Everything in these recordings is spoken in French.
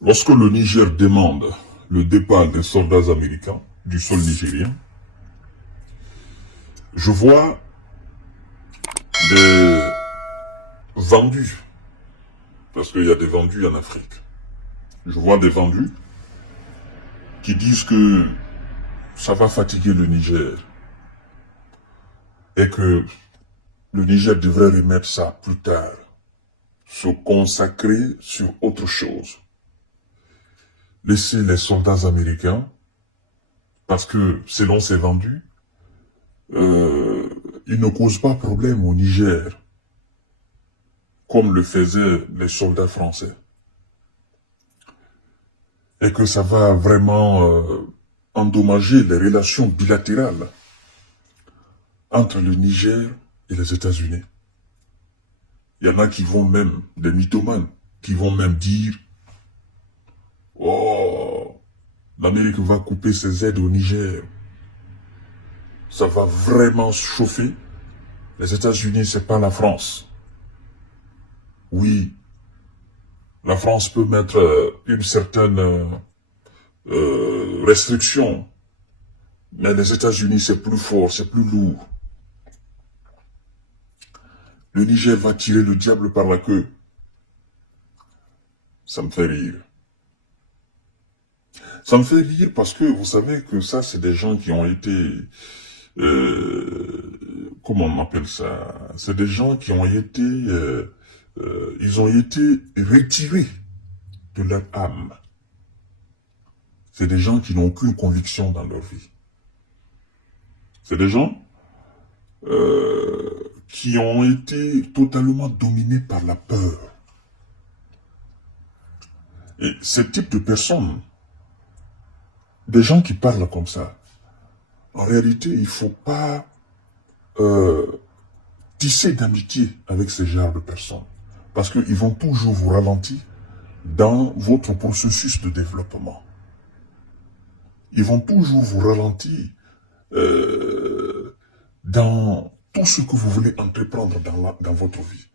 Lorsque le Niger demande le départ des soldats américains du sol nigérien, je vois des vendus, parce qu'il y a des vendus en Afrique. Je vois des vendus qui disent que ça va fatiguer le Niger et que le Niger devrait remettre ça plus tard, se consacrer sur autre chose. Laisser les soldats américains, parce que selon ces vendus, ils ne causent pas problème au Niger, comme le faisaient les soldats français. Et que ça va vraiment endommager les relations bilatérales entre le Niger et les États-Unis. Il y en a qui vont même, des mythomanes, qui vont même dire « Oh, l'Amérique va couper ses aides au Niger. Ça va vraiment chauffer. Les États-Unis, c'est pas la France. » Oui, la France peut mettre une certaine restriction, mais les États-Unis, c'est plus fort, c'est plus lourd. Le Niger va tirer le diable par la queue. Ça me fait rire. Ça me fait rire parce que vous savez que ça, c'est des gens qui ont été... comment on appelle ça? C'est des gens qui ont été... ils ont été retirés de leur âme. C'est des gens qui n'ont aucune conviction dans leur vie. C'est des gens qui ont été totalement dominés par la peur. Et ce type de personnes, des gens qui parlent comme ça, en réalité, il ne faut pas tisser d'amitié avec ce genre de personnes. Parce qu'ils vont toujours vous ralentir dans votre processus de développement. Ils vont toujours vous ralentir dans tout ce que vous voulez entreprendre dans votre vie.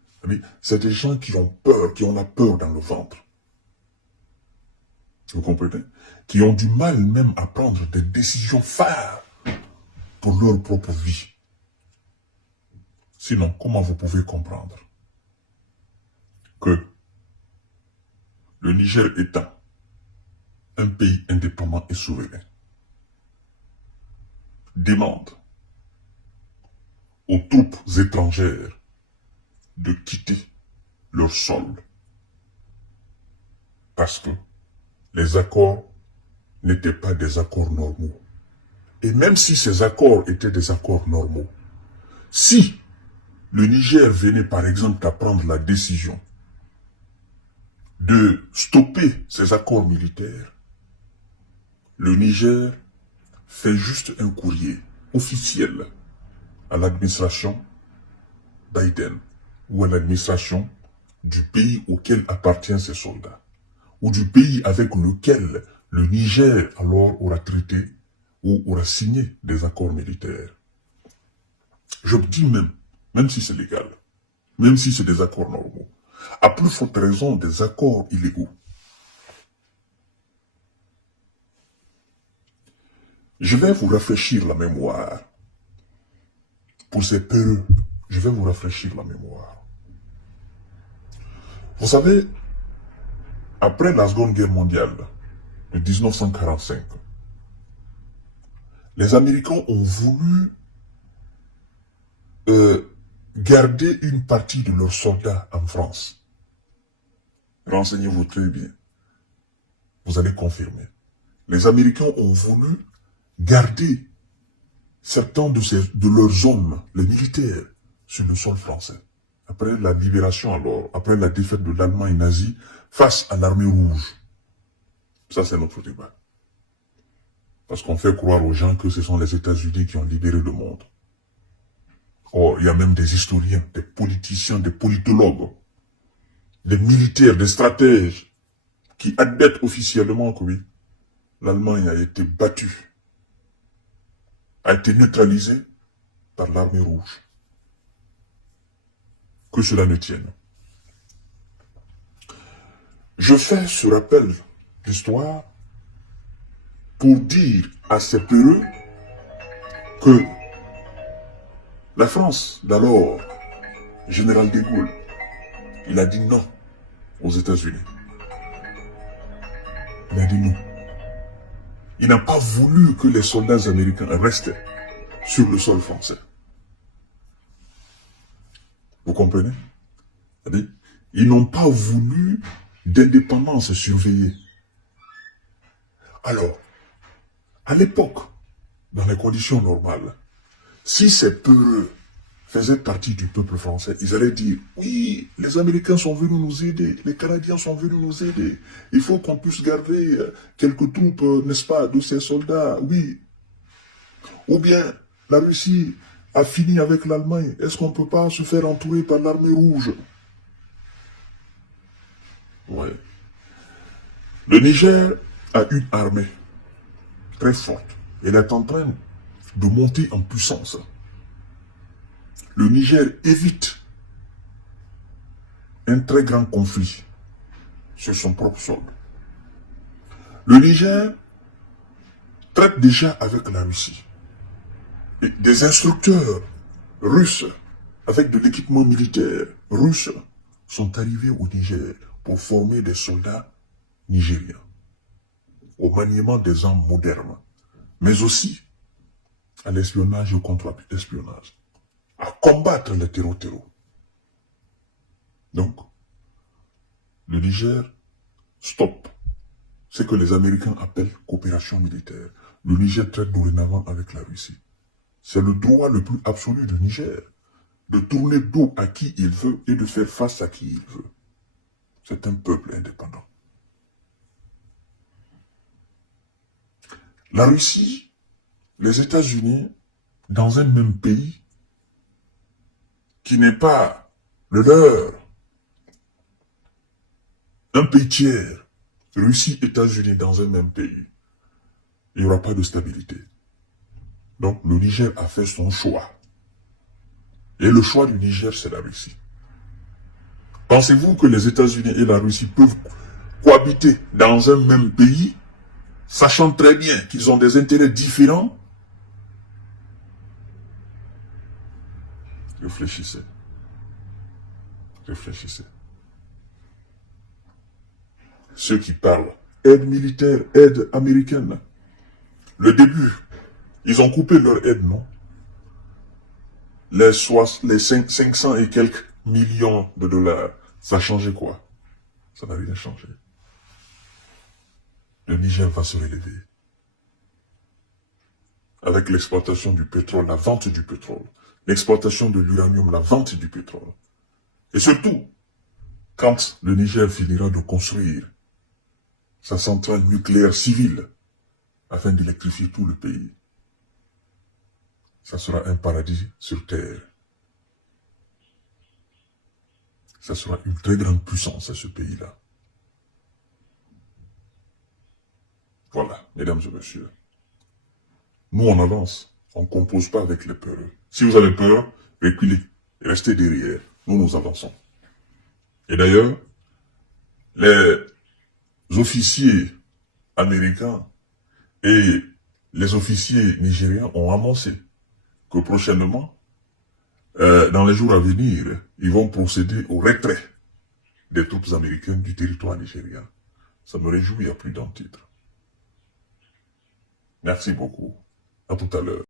C'est des gens qui ont peur, qui ont la peur dans le ventre. Vous comprenez? Qui ont du mal même à prendre des décisions phares pour leur propre vie. Sinon, comment vous pouvez comprendre que le Niger étant un pays indépendant et souverain demande aux troupes étrangères de quitter leur sol parce que les accords n'étaient pas des accords normaux. Et même si ces accords étaient des accords normaux, si le Niger venait par exemple à prendre la décision de stopper ces accords militaires, le Niger fait juste un courrier officiel à l'administration Biden ou à l'administration du pays auquel appartiennent ces soldats ou du pays avec lequel le Niger alors aura traité ou aura signé des accords militaires. Je dis même si c'est légal, même si c'est des accords normaux, à plus forte raison des accords illégaux. Je vais vous rafraîchir la mémoire. Pour ces peureux, je vais vous rafraîchir la mémoire. Vous savez, après la Seconde Guerre mondiale de 1945, les Américains ont voulu garder une partie de leurs soldats en France. Renseignez-vous très bien. Vous allez confirmer. Les Américains ont voulu garder certains de leurs hommes, les militaires, sur le sol français. Après la libération alors, après la défaite de l'Allemagne nazie face à l'armée rouge. Ça, c'est notre débat. Parce qu'on fait croire aux gens que ce sont les États-Unis qui ont libéré le monde. Or, il y a même des historiens, des politiciens, des politologues, des militaires, des stratèges, qui admettent officiellement que oui, l'Allemagne a été battue, a été neutralisée par l'armée rouge. Que cela ne tienne. Je fais ce rappel d'histoire pour dire à ces peureux que la France d'alors, général de Gaulle, il a dit non aux États-Unis. Il a dit non. Il n'a pas voulu que les soldats américains restent sur le sol français. Vous comprenez? C'est-à-dire, ils n'ont pas voulu d'indépendance surveillée. Alors, à l'époque, dans les conditions normales, si ces peureux faisaient partie du peuple français, ils allaient dire, oui, les Américains sont venus nous aider, les Canadiens sont venus nous aider, il faut qu'on puisse garder quelques troupes, n'est-ce pas, de ces soldats, oui. Ou bien, la Russie a fini avec l'Allemagne, est-ce qu'on ne peut pas se faire entourer par l'armée rouge? Ouais. Le Niger a une armée très forte. Elle est en train de monter en puissance. Le Niger évite un très grand conflit sur son propre sol. Le Niger traite déjà avec la Russie. Et des instructeurs russes avec de l'équipement militaire russe sont arrivés au Niger pour former des soldats nigériens au maniement des armes modernes, mais aussi à l'espionnage et au contre-espionnage, à combattre le terreau. Donc, le Niger stoppe ce que les Américains appellent coopération militaire. Le Niger traite dorénavant avec la Russie. C'est le droit le plus absolu du Niger, de tourner dos à qui il veut et de faire face à qui il veut. C'est un peuple indépendant. La Russie, les États-Unis, dans un même pays qui n'est pas le leur, un pays tiers, Russie, États-Unis dans un même pays, il n'y aura pas de stabilité. Donc le Niger a fait son choix. Et le choix du Niger, c'est la Russie. Pensez-vous que les États-Unis et la Russie peuvent cohabiter dans un même pays, sachant très bien qu'ils ont des intérêts différents? Réfléchissez. Réfléchissez. Ceux qui parlent aide militaire, aide américaine, le début, ils ont coupé leur aide, non? Les 500 et quelques millions de dollars, ça a changé quoi? Ça n'a rien changé. Le Niger va se relever. Avec l'exploitation du pétrole, la vente du pétrole, l'exploitation de l'uranium, la vente du pétrole. Et surtout, quand le Niger finira de construire sa centrale nucléaire civile afin d'électrifier tout le pays, ça sera un paradis sur terre. Ça sera une très grande puissance à ce pays-là. Voilà, mesdames et messieurs. Nous, on avance. On ne compose pas avec les peurs. Si vous avez peur, reculez. Restez derrière. Nous avançons. Et d'ailleurs, les officiers américains et les officiers nigériens ont annoncé que prochainement, dans les jours à venir, ils vont procéder au retrait des troupes américaines du territoire nigérien. Ça me réjouit à plus d'un titre. Merci beaucoup. À tout à l'heure.